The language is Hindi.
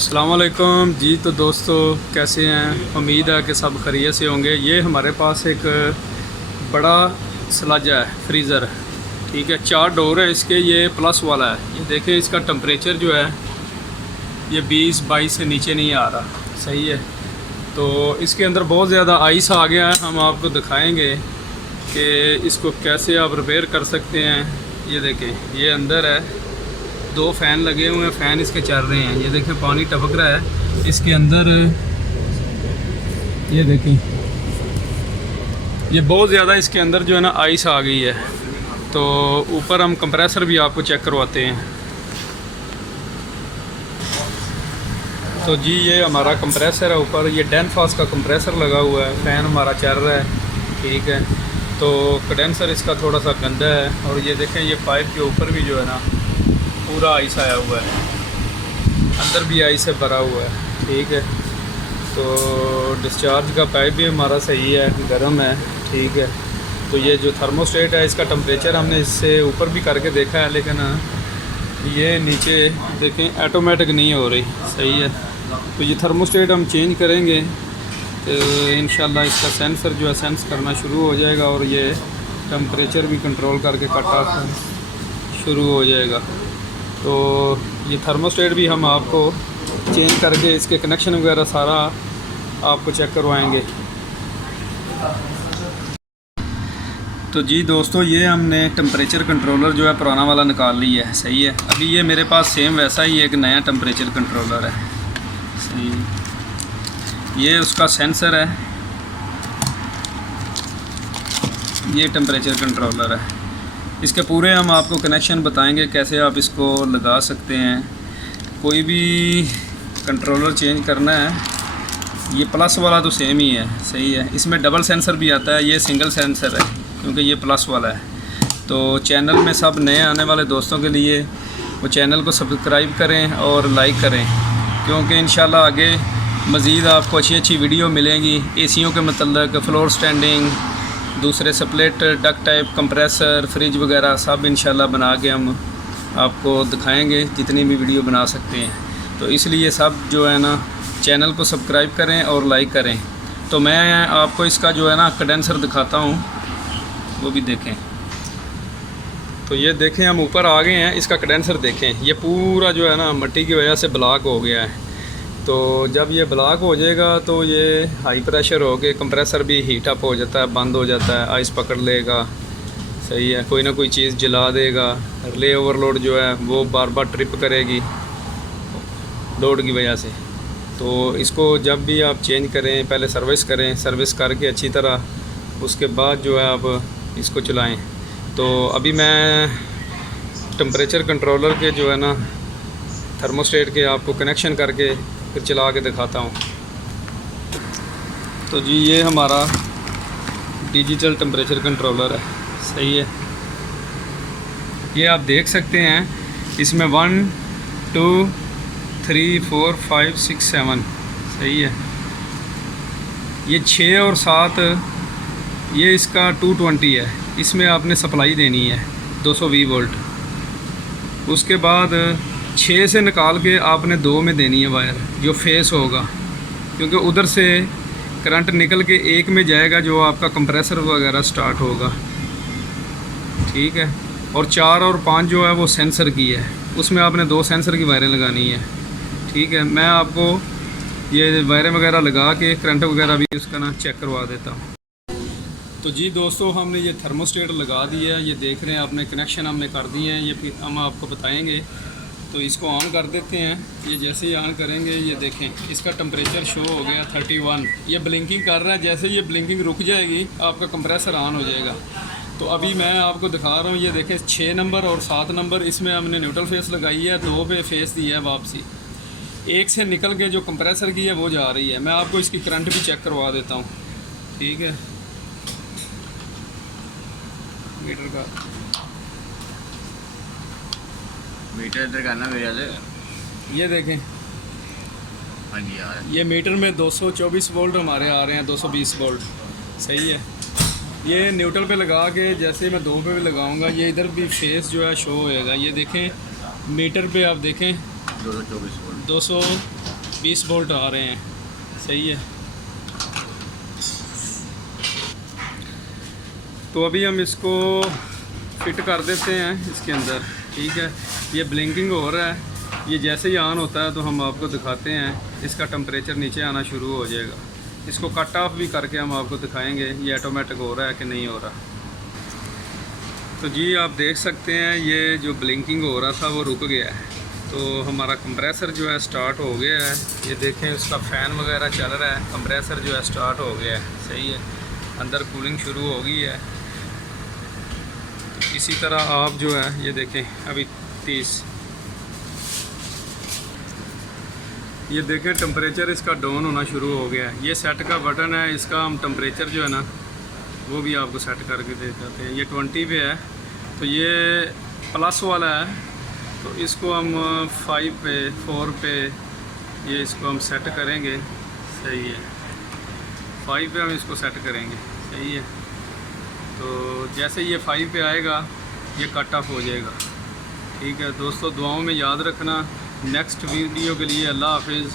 अस्सलाम वालेकुम जी। तो दोस्तों कैसे हैं? उम्मीद है कि सब खैरियत से होंगे। ये हमारे पास एक बड़ा सलाजा है, फ्रीज़र। ठीक है, 4 डोर है इसके। ये प्लस वाला है। ये देखें, इसका टेम्परेचर जो है ये 20-22 से नीचे नहीं आ रहा। सही है। तो इसके अंदर बहुत ज़्यादा आइस आ गया है। हम आपको दिखाएंगे कि इसको कैसे आप रिपेयर कर सकते हैं। ये देखें, ये अंदर है, 2 फ़ैन लगे हुए हैं, फ़ैन इसके चल रहे हैं। ये देखें, पानी टपक रहा है इसके अंदर। ये देखें, ये बहुत ज़्यादा इसके अंदर जो है ना आइस आ गई है। तो ऊपर हम कंप्रेसर भी आपको चेक करवाते हैं। तो जी, ये हमारा कंप्रेसर है ऊपर। ये डेनफास का कंप्रेसर लगा हुआ है, फ़ैन हमारा चल रहा है। ठीक है। तो कंडेंसर इसका थोड़ा सा गंदा है। और ये देखें, ये पाइप के ऊपर भी जो है ना पूरा आइस आया हुआ है, अंदर भी आइस से भरा हुआ है। ठीक है। तो डिस्चार्ज का पाइप भी हमारा सही है, गर्म है। ठीक है। तो ये जो थर्मोस्टेट है, इसका टेम्परेचर हमने इससे ऊपर भी करके देखा है, लेकिन ये नीचे देखें ऑटोमेटिक नहीं हो रही। सही है। तो ये थर्मोस्टेट हम चेंज करेंगे तो इंशाल्लाह इसका सेंसर जो है सेंस करना शुरू हो जाएगा और ये टेम्परेचर भी कंट्रोल करके कट ऑफ शुरू हो जाएगा। तो ये थर्मोस्टेट भी हम आपको चेंज करके इसके कनेक्शन वगैरह सारा आपको चेक करवाएंगे। तो जी दोस्तों, ये हमने टेम्परेचर कंट्रोलर जो है पुराना वाला निकाल लिया है। सही है। अभी ये मेरे पास सेम वैसा ही एक नया टेम्परेचर कंट्रोलर है। सही। ये उसका सेंसर है, ये टेम्परेचर कंट्रोलर है। इसके पूरे हम आपको कनेक्शन बताएंगे कैसे आप इसको लगा सकते हैं। कोई भी कंट्रोलर चेंज करना है, ये प्लस वाला तो सेम ही है। सही है। इसमें डबल सेंसर भी आता है, ये सिंगल सेंसर है क्योंकि ये प्लस वाला है। तो चैनल में सब नए आने वाले दोस्तों के लिए वो चैनल को सब्सक्राइब करें और लाइक करें, क्योंकि इंशाल्लाह आगे मज़ीद आपको अच्छी अच्छी वीडियो मिलेंगी एसीओं के मतलब, फ्लोर स्टैंडिंग, दूसरे split, duck type, compressor, fridge वगैरह सब इंशाल्लाह बना के हम आपको दिखाएंगे जितनी भी वीडियो बना सकते हैं। तो इसलिए सब जो है ना चैनल को सब्सक्राइब करें और लाइक करें। तो मैं आपको इसका जो है ना कंडेंसर दिखाता हूँ, वो भी देखें। तो ये देखें, हम ऊपर आ गए हैं। इसका कंडेंसर देखें, ये पूरा जो है ना मिट्टी की वजह से ब्लॉक हो गया है। तो जब ये ब्लॉक हो जाएगा तो ये हाई प्रेशर हो के कंप्रेसर भी हीट अप हो जाता है, बंद हो जाता है, आइस पकड़ लेगा। सही है। कोई ना कोई चीज़ जला देगा। रिले ओवरलोड जो है वो बार बार ट्रिप करेगी लोड की वजह से। तो इसको जब भी आप चेंज करें, पहले सर्विस करें, सर्विस करके अच्छी तरह उसके बाद जो है आप इसको चलाएं। तो अभी मैं टेम्परेचर कंट्रोलर के जो है ना थर्मोस्टेट के आपको कनेक्शन करके फिर चला के दिखाता हूँ। तो जी, ये हमारा डिजिटल टेम्परेचर कंट्रोलर है। सही है। ये आप देख सकते हैं, इसमें 1 2 3 4 5 6 7। सही है। ये 6 और 7, ये इसका 220 है। इसमें आपने सप्लाई देनी है 220 वोल्ट। उसके बाद 6 से निकाल के आपने 2 में देनी है वायर, जो फेस होगा, क्योंकि उधर से करंट निकल के 1 में जाएगा जो आपका कंप्रेसर वगैरह स्टार्ट होगा। ठीक है। और 4 और 5 जो है वो सेंसर की है, उसमें आपने 2 सेंसर की वायरें लगानी है। ठीक है। मैं आपको ये वायरें वगैरह लगा के करंट वगैरह भी उसका ना चेक करवा देता हूँ। तो जी दोस्तों, हमने ये थर्मोस्टेट लगा दिया है। ये देख रहे हैं, आपने कनेक्शन हमने कर दिए हैं। ये फिर हम आपको बताएंगे। तो इसको ऑन कर देते हैं। ये जैसे ही ऑन करेंगे, ये देखें इसका टेम्परेचर शो हो गया 31। ये ब्लिंकिंग कर रहा है। जैसे ये ब्लिंकिंग रुक जाएगी आपका कंप्रेसर ऑन हो जाएगा। तो अभी मैं आपको दिखा रहा हूँ। ये देखें, 6 नंबर और 7 नंबर, इसमें हमने न्यूट्रल फेस लगाई है, 2 पे फेस दी है वापसी। 1 से निकल के जो कंप्रेसर की है वो जा रही है। मैं आपको इसकी करंट भी चेक करवा देता हूँ। ठीक है। मीटर का मीटर इधर करना मेरे। ये देखें, हाँ जी यार, ये मीटर में 224 वोल्ट हमारे आ रहे हैं, 220 वोल्ट। सही है। ये न्यूट्रल पे लगा के जैसे मैं 2 पे भी लगाऊंगा, ये इधर भी फेस जो है शो होएगा। ये देखें मीटर पे, आप देखें 224 वोल्ट। 220 वोल्ट आ रहे हैं। सही है। तो अभी हम इसको फिट कर देते हैं इसके अंदर। ठीक है, ये ब्लिंकिंग हो रहा है। ये जैसे ही ऑन होता है तो हम आपको दिखाते हैं, इसका टेम्परेचर नीचे आना शुरू हो जाएगा। इसको कट ऑफ भी करके हम आपको दिखाएंगे ये ऑटोमेटिक हो रहा है कि नहीं हो रहा। तो जी आप देख सकते हैं ये जो ब्लिंकिंग हो रहा था वो रुक गया है। तो हमारा कंप्रेसर जो है स्टार्ट हो गया है। ये देखें उसका फ़ैन वगैरह चल रहा है, कंप्रेसर जो है स्टार्ट हो गया है। सही है, अंदर कूलिंग शुरू हो गई है। तो इसी तरह आप जो है ये देखें अभी 30, ये देखें टेम्परेचर इसका डाउन होना शुरू हो गया है। ये सेट का बटन है, इसका हम टेम्परेचर जो है ना वो भी आपको सेट करके दे देते हैं। ये 20 पे है, तो ये प्लस वाला है, तो इसको हम 5 पे 4 पे ये इसको हम सेट करेंगे। सही है, 5 पे हम इसको सेट करेंगे। सही है, तो जैसे ये 5 पे आएगा ये कट ऑफ हो जाएगा। ठीक है दोस्तों, दुआओं में याद रखना। नेक्स्ट वीडियो के लिए अल्लाह हाफिज़।